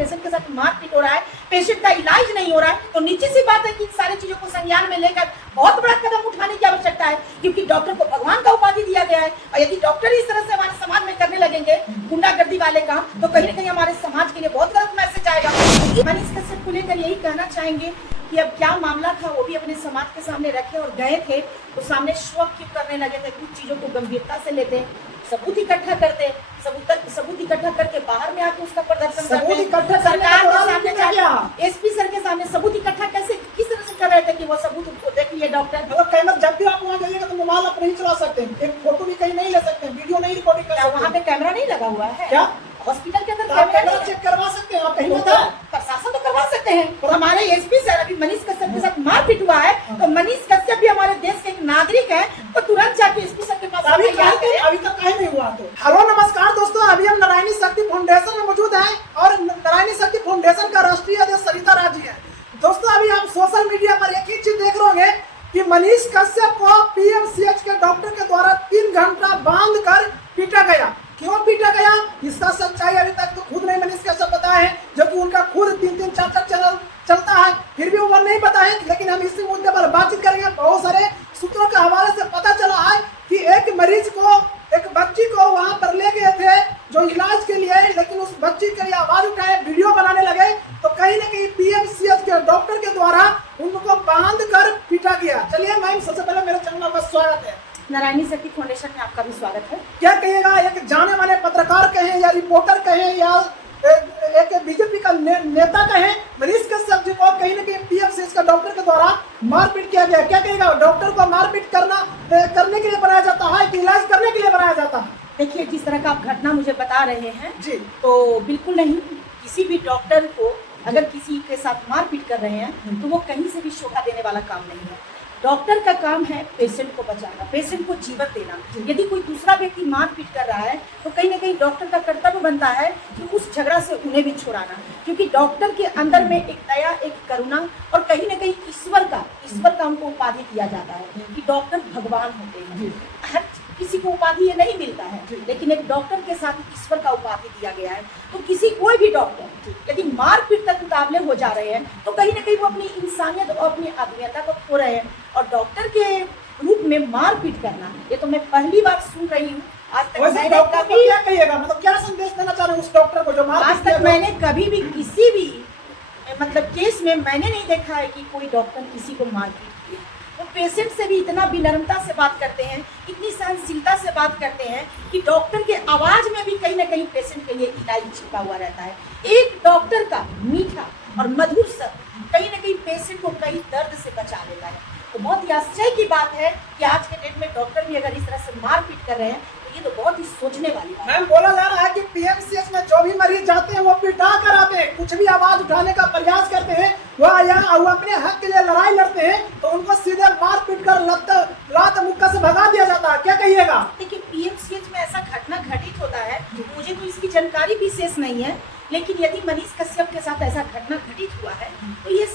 Patient के साथ मारपीट हो रहा है, पेशेंट का इलाज नहीं हो रहा है, तो निश्चित सी बात है कि इन सारी चीजों को संज्ञान में लेकर बहुत बड़ा कदम उठाने की आवश्यकता है, क्योंकि डॉक्टर को भगवान का उपाधि दिया गया है। और यदि डॉक्टर इस तरह से हमारे समाज में करने लगेंगे गुंडागर्दी वाले काम, तो कहीं ना कहीं हमारे समाज के लिए बहुत गलत मैसेज आएगा। मनीष कश्यप को लेकर यही कहना चाहेंगे कि अब क्या मामला था वो भी अपने समाज के सामने रखे और गए थे तो सामने शो क्यों करने लगे थे, कुछ चीजों को गंभीरता से लेते, सबूत इकट्ठा करते, सबूत इकट्ठा करके बाहर में आके उसका प्रदर्शन करते, सरकार के सामने जाके एसपी सर के सामने सबूत इकट्ठा कैसे किस तरह से कर रहे थे कि वो सबूत उनको देख लिए डॉक्टर। मतलब जब भी आप वहाँ जाइएगा तो मोबाइल आप नहीं चला सकते, एक फोटो भी कहीं नहीं ले सकते, वीडियो नहीं रिकॉर्डिंग कर सकते। वहाँ पे कैमरा नहीं लगा हुआ है क्या? हॉस्पिटल के अंदर कैमरा चेक करवा सकते हैं आप कहीं बताओ? प्रशासन तो करवा सकते हैं। तो हमारे एसपी सर अभी मनीष कश्यप के साथ मारपीट हुआ है, तो मनीष कश्यप भी हमारे देश के एक नागरिक है, तो तुरंत जाके एसपी सर के पास अभी तक कहीं नहीं हुआ। तो हेलो नमस्कार दोस्तों, अभी हम नारायणी शक्ति फाउंडेशन में मौजूद हैं और नारायणी शक्ति फाउंडेशन का राष्ट्रीय अध्यक्ष सरिता राज जी है। दोस्तों अभी आप सोशल मीडिया पर एक ही चीज देख रहे होंगे कि मनीष कश्यप को पीएमसीएच के डॉक्टर के द्वारा 3 घंटा बांध कर पीटा गया। क्यों पीटा गया इसका सच्चाई अभी तक तो खुद नहीं मनीष कश्यप बताए हैं, जबकि उनका खुद 3-3, 4-4 चैनल चलता है, फिर भी वो नहीं बताए। लेकिन हम इसी मुद्दे पर बातचीत करेंगे। बहुत सारे सूत्रों के हवाले से पता चला है कि एक मरीज को, एक बच्ची को वहां पर ले गए थे जो इलाज के लिए, लेकिन उस बच्ची के लिए आवाज उठाए, वीडियो बनाने लगे, तो कहीं ना कहीं पीएमसीएच के डॉक्टर के द्वारा उनको बांध कर पीटा गया। चलिए मैम, सबसे पहले मेरे चैनल पर स्वागत है। नारायणी शक्ति फाउंडेशन में आपका भी स्वागत है। क्या कहिएगा, एक जाने माने पत्रकार कहें या रिपोर्टर कहें या एक बीजेपी का नेता कहें, मनीष कश्यप जी को कहीं ना कहीं पीएमसीएच का डॉक्टर के द्वारा मारपीट किया गया। क्या कहिएगा, डॉक्टर को मारपीट करने के लिए बनाया जाता है कि इलाज करने के लिए बनाया जाता है? देखिए, जिस तरह का आप घटना मुझे बता रहे हैं जी, तो बिल्कुल नहीं। किसी भी डॉक्टर को अगर किसी के साथ मारपीट कर रहे हैं तो वो कहीं से भी शोभा देने वाला काम नहीं है। डॉक्टर का काम है पेशेंट को बचाना, पेशेंट को जीवन देना। यदि कोई दूसरा व्यक्ति मारपीट कर रहा है तो कहीं ना कहीं डॉक्टर का कर्तव्य बनता है कि उस झगड़ा से उन्हें भी छुड़ाना, क्योंकि डॉक्टर के अंदर में एक दया, एक करुणा और कहीं ना कहीं ईश्वर का उनको उपाधि दिया जाता है कि डॉक्टर भगवान होते हैं। हर किसी को उपाधि ये नहीं मिलता है, लेकिन एक डॉक्टर के साथ ईश्वर का उपाधि दिया गया है। तो कोई भी डॉक्टर यदि मारपीट तक मुकाबले हो जा रहे हैं तो कहीं ना कहीं वो अपनी इंसानियत और अपनी आत्मीयता को खो रहे हैं। और डॉक्टर के रूप में मारपीट करना, ये तो मैं पहली बार सुन रही हूँ। आज तक मैंने कभी, क्या कहिएगा, मतलब क्या संदेश देना चाह रहे हैं उस डॉक्टर को जो आज तक मैंने कभी भी किसी भी मतलब केस में मैंने नहीं देखा है कि कोई डॉक्टर किसी को मारपीट किया। वो पेशेंट से भी इतना विनम्रता से बात करते हैं, इतनी सहनशीलता से बात करते हैं कि डॉक्टर के आवाज में भी कहीं ना कहीं पेशेंट के लिए इलाज छिपा हुआ रहता है। एक डॉक्टर का मीठा और मधुर शब्द कहीं ना कहीं पेशेंट को कई दर्द से बचा लेता है। तो बहुत ही आश्चर्य की बात है कि आज के डेट में डॉक्टर भी अगर इस तरह से मारपीट कर रहे हैं तो ये तो बहुत ही सोचने वाली बात है। मैम, बोला जा रहा है कि पीएमसीएच में जो भी मरीज जाते हैं वो पिटा कर आते हैं, कुछ भी आवाज उठाने का प्रयास करते हैं, वो अपने हक के लिए लड़ाई लड़ते हैं तो उनको सीधे मारपीट कर लात मुक्का से भगा दिया जाता है। क्या कहिएगा? देखिए, पीएमसीएच में ऐसा घटना घटित होता है, मुझे तो इसकी जानकारी विशेष नहीं है, लेकिन यदि मनीष कश्यप के साथ ऐसा घटना घटित हुआ है तो ये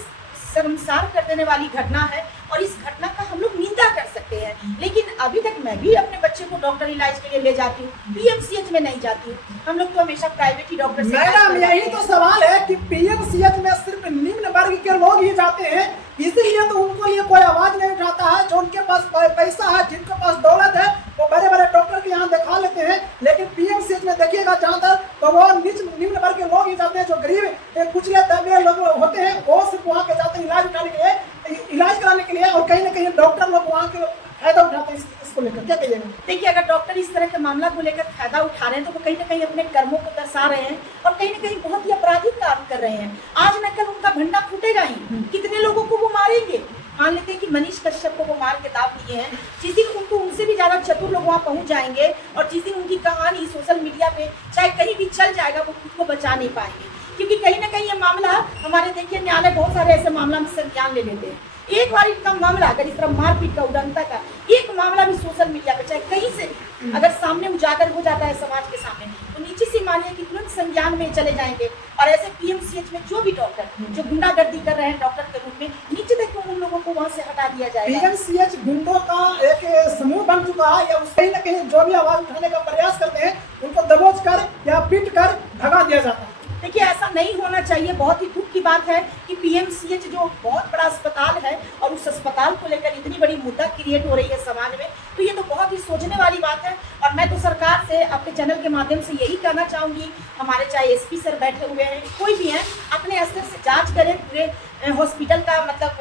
शर्मसार कर देने वाली घटना है और इस घटना का हम लोग निंदा कर सकते हैं। लेकिन अभी तक मैं भी अपने बच्चे को डॉक्टर इलाज के लिए ले जाती हूँ, पीएमसीएच में नहीं जाती हूँ। हम लोग तो हमेशा प्राइवेट ही डॉक्टर से। मैडम, यही तो सवाल है कि पीएमसीएच में सिर्फ निम्न वर्ग के लोग ही जाते हैं, इसीलिए तो उनको ये कोई आवाज नहीं उठाता है। जो उनके पास पैसा है, जिनके पास दौलत है, वो बड़े बड़े डॉक्टर के यहाँ दिखा लेते हैं। लेकिन पीएमसीएच में देखिएगा जहाँ तक तो वो निम्न वर्ग के लोग ही जाते हैं, जो गरीब कुचले दबे लोग होते हैं, वो सिर्फ वहाँ के जाते हैं इलाज उठाने के लिए, इलाज कराने के लिए। और कहीं ना कहीं डॉक्टर लोग वहाँ के फायदा उठाते हैं इसको लेकर। क्या कहिएगा? देखिए, अगर डॉक्टर इस तरह के मामला को लेकर फायदा उठा रहे हैं तो वो कहीं ना कहीं अपने कर्मों को दर्शा रहे हैं और कहीं ना कहीं बहुत ही आपराधिक काम कर रहे हैं। आज न कल उनका भंडा फूटेगा ही, कितने लोगों को वो मारेंगे। मान लेते हैं कि मनीष कश्यप को वो मार के दाव दिए हैं, जिस दिन उनको उनसे भी ज्यादा चतुर लोग वहाँ पहुंच जाएंगे और जिस दिन उनकी कहानी सोशल मीडिया पे चाहे कहीं भी चल जाएगा, वो खुद को बचा नहीं पाएंगे। क्योंकि कहीं ना कहीं ये मामला हमारे, देखिए, न्यायालय बहुत सारे ऐसे मामला में संज्ञान ले लेते हैं। एक बार इनका मामला अगर इस तरह मारपीट का, उदंता का एक मामला भी सोशल मीडिया पे चाहे कहीं से अगर सामने उजागर हो जाता है समाज के सामने, तो नीचे से मानिए कि तुरंत संज्ञान में चले जाएंगे। और ऐसे पीएमसीएच में जो भी डॉक्टर जो गुंडागर्दी कर रहे हैं डॉक्टर के रूप में, नीचे तक उन लोगों को वहाँ से हटा दिया जाएगा। पीएमसीएच गुंडों का एक समूह बन चुका है, या कहीं ना कहीं जो भी आवाज उठाने का प्रयास करते हैं उनको दबोच कर या पीट कर भगा दिया जाता है। देखिए, ऐसा नहीं होना चाहिए। बहुत ही दुख की बात है कि पीएमसीएच जो बहुत बड़ा अस्पताल है और उस अस्पताल को लेकर इतनी बड़ी मुद्दा क्रिएट हो रही है समाज में, तो ये तो बहुत ही सोचने वाली बात है। और मैं तो सरकार से आपके चैनल के माध्यम से यही कहना चाहूँगी, हमारे चाहे एसपी सर बैठे हुए हैं, कोई भी हैं, अपने स्तर से जांच करें, पूरे हॉस्पिटल का मतलब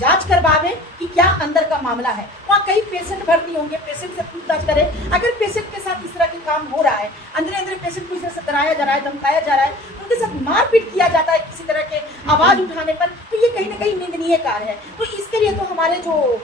जांच करवावे कि क्या अंदर का मामला है। वहाँ कई पेशेंट भर्ती होंगे, पेशेंट से पूछताछ करें। अगर पेशेंट के साथ इस तरह के काम हो रहा है, अंदर अंदर पेशेंट को इस तरह से डराया जा रहा है, धमकाया जा रहा है, उनके साथ मारपीट किया जाता है किसी तरह के आवाज़ उठाने पर, तो ये कहीं ना कहीं निंदनीय कार्य है। तो इसके लिए तो हमारे जो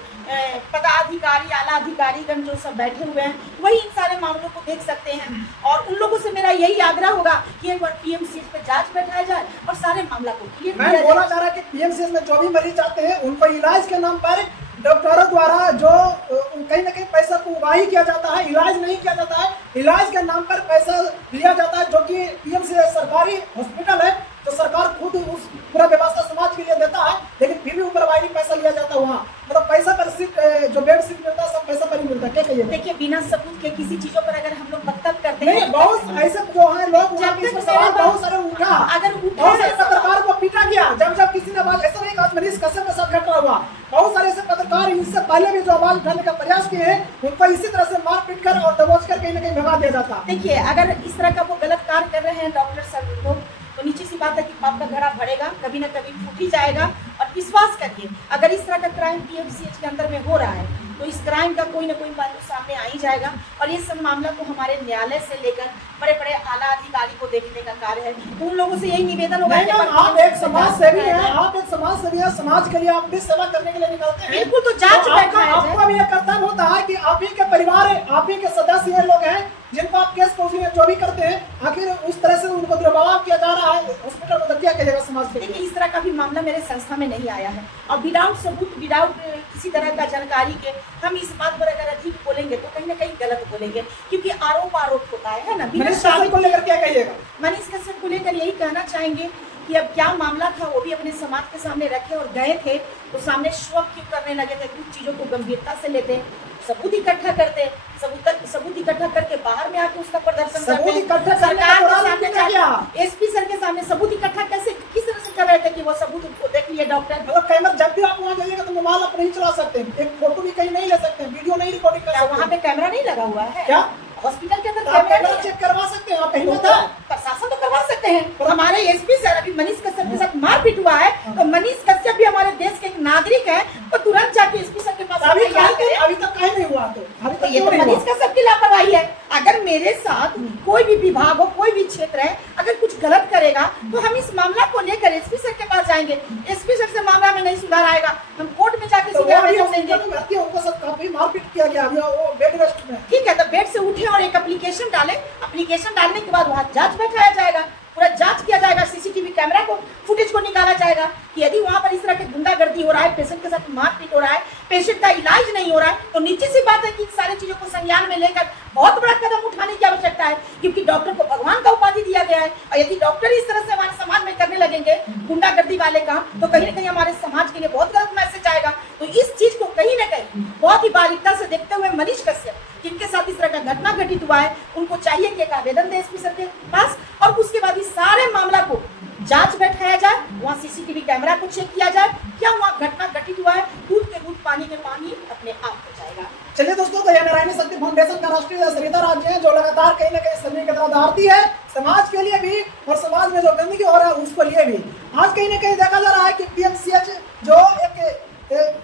पदाधिकारी, आला अधिकारीगण जो सब बैठे हुए हैं, वही इन सारे मामलों को देख सकते हैं। और उन लोगों से मेरा यही आग्रह होगा कि एक बार पीएमसीएच पे जांच बैठाया जाए और सारे मामला को क्लियर किया जाए। बोला जा रहा है कि पीएमसीएच में जो भी मरीज आते हैं उनको इलाज के नाम पर डॉक्टरों द्वारा जो कहीं ना कहीं पैसा को उगाही किया जाता है, इलाज नहीं किया जाता है, इलाज के नाम पर पैसा लिया जाता है, जो कि पीएमसीएच सरकारी हॉस्पिटल है, तो सरकार खुद उस पूरा व्यवस्था समाज के लिए देता है, लेकिन फिर भी ऊपर वाली पैसा लिया जाता है। वहाँ मतलब पैसा पर सीट, जो बेड सीट मिलता है सब पैसा पर ही मिलता है। क्या कहिए? देखिए, बिना सबूत के किसी चीजों पर अगर हम लोग वक्तव्य करते नहीं, हैं, बहुत ऐसे जो है लोग सवाल बहुत सारे उठा, अगर बहुत सारे पत्रकार को पीटा गया जब किसी ने आवाज, ऐसा नहीं कहा मनीष कश्यप के साथ घटना हुआ, बहुत सारे ऐसे पत्रकार इनसे पहले भी जो आवाज उठाने का प्रयास किए हैं, उनको इसी तरह से मार पीट कर और दबोच कर कहीं ना कहीं भगा दिया जाता। देखिए, अगर इस तरह का वो गलत कार्य कर रहे हैं डॉक्टर साहब लोग, तो नीचे सी बात है कि पाप का घड़ा भरेगा, कभी ना कभी फूट ही जाएगा। और विश्वास करिए, अगर इस तरह का क्राइम पीएमसीएच के अंदर में हो रहा है, तो इस क्राइम का कोई ना कोई मामला सामने आ ही जाएगा। और ये सब मामला को हमारे न्यायालय से लेकर बड़े बड़े आला अधिकारी को देखने का कार्य है। तो उन लोगों से यही निवेदन होगा कि आप एक समाज सेवी हैं, आप एक समाज सेवी हैं, समाज के लिए आप भी सेवा करने के लिए निकलते हैं। बिल्कुल, तो जांच आपका भी यह कर्तव्य होता है कि आप ही के परिवार, आप ही के सदस्य ये लोग हैं जिनको आप केस काउंसलिंग जो भी करते हैं, आखिर उस तरह से उनको दुर्व्यवहार किया जा रहा है हॉस्पिटल में, तो क्या कहिएगा समाज के लिए? देखिए, इस तरह का भी मामला मेरे संस्था में नहीं आया है, और विदाउट सबूत, विदाउट किसी तरह का जानकारी के हम इस बात पर अगर अधिक बोलेंगे तो कहीं ना कहीं गलत बोलेंगे, क्योंकि आरोप होता है ना। मनीष कश्यप को लेकर क्या कहिएगा? मनीष कश्यप को लेकर यही कहना चाहेंगे कि अब क्या मामला था वो भी अपने समाज के सामने रखे, और गए थे तो सामने शो क्यों करने लगे थे? कुछ चीजों को गंभीरता से लेते, सबूत इकट्ठा करते, सबूत इकट्ठा करके बाहर में आके उसका प्रदर्शन करते। सरकार के सामने जाके एसपी सर के सामने सबूत इकट्ठा कैसे, किस तरह से कर रहे थे कि वो सबूत उनको देख लिए डॉक्टर? मतलब कैमरा जब भी आप वहाँ जाइएगा तो मोबाइल आप नहीं चला सकते, एक फोटो भी कहीं नहीं ले सकते, वीडियो नहीं रिकॉर्डिंग कर सकते। वहाँ पे कैमरा नहीं लगा हुआ है क्या? हॉस्पिटल के अंदर कैमरा चेक करवा सकते हैं आप? कहीं होता है? प्रशासन तो करवा सकते हैं। हमारे एसपी सर अभी मनीष कश्यप के साथ मारपीट हुआ है, तो मनीष कश्यप भी हमारे देश के एक नागरिक है, तो तुरंत जाके एसपी सर के पास अभी तक कहीं नहीं हुआ, तो ये तो मनीष कश्यप की लापरवाही है। अगर मेरे साथ कोई भी विभाग हो, कोई भी क्षेत्र है, अगर कुछ गलत करेगा तो हम इस मामला को लेकर एसपी सर के पास जाएंगे। एसपी सर से मामला में नहीं सुधार आएगा, हम कोर्ट में जाके सीधे आवेदन देंगे। उनको सब काफी मारपीट किया गया, अभी वो बेड रेस्ट में। ठीक है, तो बेड से उठे और एक एप्लीकेशन डालें, एप्लीकेशन डालने के बाद वहाँ जांच बैठाया जाएगा, पूरा जांच किया जाएगा, सीसीटीवी कैमरा को फुटेज को निकाला जाएगा कि यदि वहाँ पर इस तरह की गुंडागर्दी हो रहा है, पेशेंट के साथ मारपीट हो रहा है, पेशेंट का इलाज नहीं हो रहा है, तो नीचे सी बात है कि इन सारी चीजों को संज्ञान में लेकर बहुत बड़ा कदम उठाने की आवश्यकता है, क्योंकि डॉक्टर को भगवान का उपाधि दिया गया है। और यदि डॉक्टर इस तरह से हमारे समाज में करने लगेंगे गुंडागर्दी वाले काम, तो कहीं ना कहीं हमारे समाज के लिए बहुत गलत मैसेज आएगा। तो इस चीज को कहीं ना कहीं बहुत ही बारीकता से देखते हुए मनीष कश्यप, जिनके साथ इस तरह का घटना घटित हुआ है, उनको चाहिए कि एक आवेदन दे एसपी सर के पास, और उसके बाद इस सारे मामला को जांच बैठाया जाए, वहाँ सीसीटीवी कैमरा को चेक किया जाए, क्या वहाँ घटना घटित हुआ है, दूध के दूध पानी के पानी अपने आप हो जाएगा। चलिए दोस्तों, तो यह नारायणी शक्ति फाउंडेशन का राष्ट्रीय सरिता राज्य है, जो लगातार कहीं ना कहीं सभी की तरह दहाड़ती है, समाज के लिए भी और समाज में जो गंदगी हो रहा है उसको लिए भी। आज कहीं ना कहीं देखा जा रहा है कि पीएमसीएच जो एक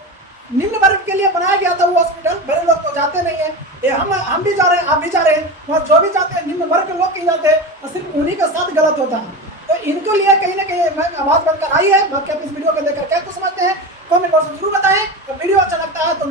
निम्न वर्ग के लिए बनाया गया था, वो हॉस्पिटल बड़े लोग तो जाते नहीं है, ये हम भी जा रहे हैं, आप भी जा रहे हैं, वहाँ जो भी जाते हैं निम्न वर्ग के लोग कहीं जाते हैं, और सिर्फ उन्हीं के साथ गलत होता है। तो इनको लिए कहीं ना कहीं मैं आवाज बनकर आई है। बाकी आप इस वीडियो को देखकर क्या कुछ समझते हैं कमेंट बॉक्स में जरूर बताएं। तो वीडियो अच्छा लगता है तो